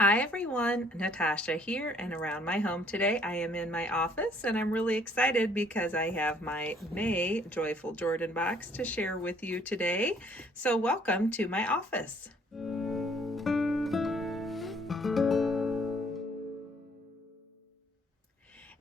Hi everyone, Natasha here and around my home today. I am in my office and I'm really excited because I have my May Joyful Jordan box to share with you today. So welcome to my office.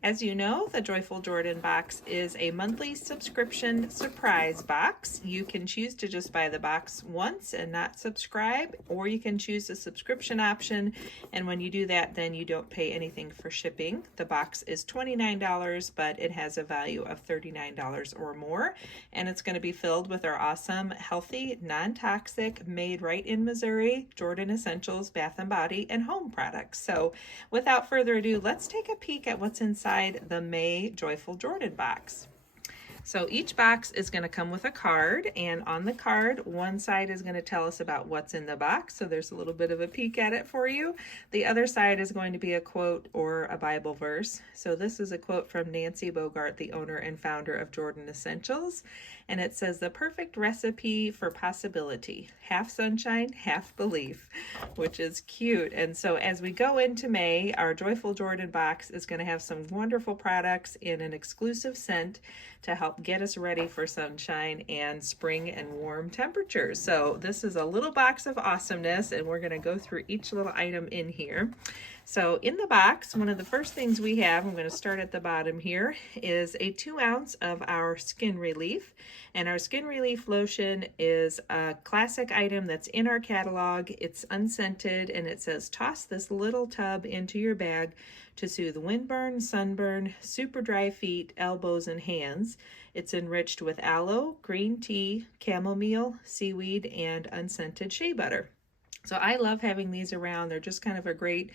As you know, the Joyful Jordan box is a monthly subscription surprise box. You can choose to just buy the box once and not subscribe, or you can choose the subscription option, and when you do that, then you don't pay anything for shipping. The box is $29, but it has a value of $39 or more, and it's going to be filled with our awesome, healthy, non-toxic, made right in Missouri, Jordan Essentials, Bath & Body, and home products. So without further ado, let's take a peek at what's inside the May Joyful Jordan box. So each box is going to come with a card, and on the card, one side is going to tell us about what's in the box, so there's a little bit of a peek at it for you. The other side is going to be a quote or a Bible verse. So this is a quote from Nancy Bogart, the owner and founder of Jordan Essentials, and it says, "The perfect recipe for possibility, half sunshine, half belief," which is cute. And so as we go into May, our Joyful Jordan box is going to have some wonderful products in an exclusive scent to help get us ready for sunshine and spring and warm temperatures. So this is a little box of awesomeness, and we're going to go through each little item in here. So in the box, one of the first things we have, I'm going to start at the bottom here, is a 2 ounce of our Skin Relief. And our Skin Relief lotion is a classic item that's in our catalog. It's unscented, and it says, "Toss this little tub into your bag to soothe windburn, sunburn, super dry feet, elbows, and hands." It's enriched with aloe, green tea, chamomile, seaweed, and unscented shea butter. So I love having these around. They're just kind of a great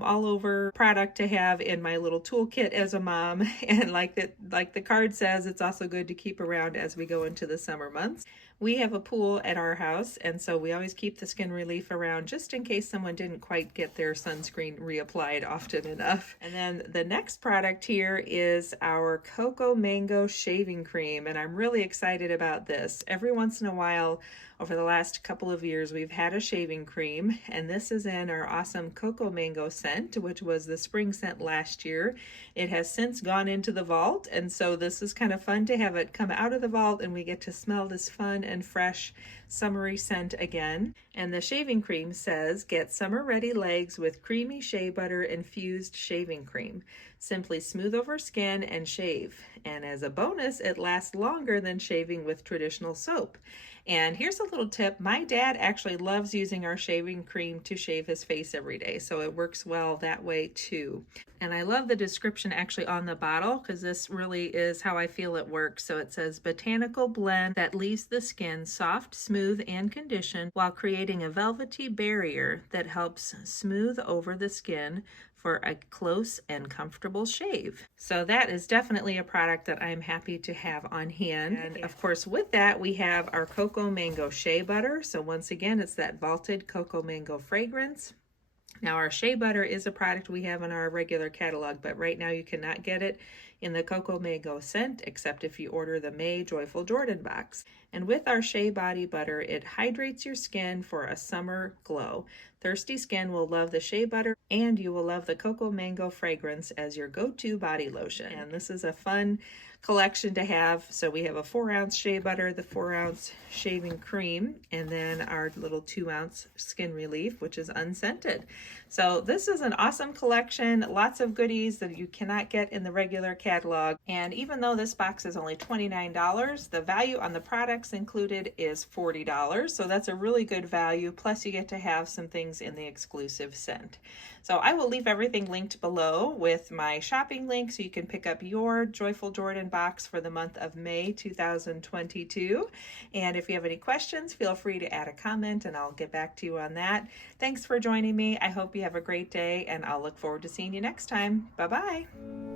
all over product to have in my little toolkit as a mom. And like the card says, it's also good to keep around as we go into the summer months. We have a pool at our house, and so we always keep the Skin Relief around just in case someone didn't quite get their sunscreen reapplied often enough. And then the next product here is our Coco Mango Shaving Cream, and I'm really excited about this. Every once in a while, over the last couple of years, we've had a shaving cream, and this is in our awesome Coco Mango scent, which was the spring scent last year. It has since gone into the vault, and so this is kind of fun to have it come out of the vault, and we get to smell this fun and fresh summery scent again. And the shaving cream says, "Get summer-ready legs with creamy shea butter infused shaving cream. Simply smooth over skin and shave. And as a bonus, it lasts longer than shaving with traditional soap." And here's a little tip. My dad actually loves using our shaving cream to shave his face every day, so it works well that way too. And I love the description actually on the bottle, because this really is how I feel it works. So it says, "Botanical blend that leaves the skin soft, smooth, and conditioned while creating a velvety barrier that helps smooth over the skin for a close and comfortable shave." So that is definitely a product that I'm happy to have on hand. And of course, with that, we have our Coco Mango Shea Butter. So once again, it's that vaulted Coco Mango fragrance. Now, our shea butter is a product we have in our regular catalog, but right now you cannot get it in the Coco Mango scent, except if you order the May Joyful Jordan box. And with our shea body butter, it hydrates your skin for a summer glow. Thirsty skin will love the shea butter, and you will love the Coco Mango fragrance as your go-to body lotion. And this is a fun collection to have. So we have a 4 ounce shea butter, the 4 ounce shaving cream, and then our little 2 ounce Skin Relief, which is unscented. So this is an awesome collection, lots of goodies that you cannot get in the regular catalog. And even though this box is only $29, the value on the products included is $40. So that's a really good value. Plus you get to have some things in the exclusive scent. So I will leave everything linked below with my shopping link so you can pick up your Joyful Jordan box for the month of May 2022. And if you have any questions, feel free to add a comment and I'll get back to you on that. Thanks for joining me. I hope you have a great day, and I'll look forward to seeing you next time. Bye-bye.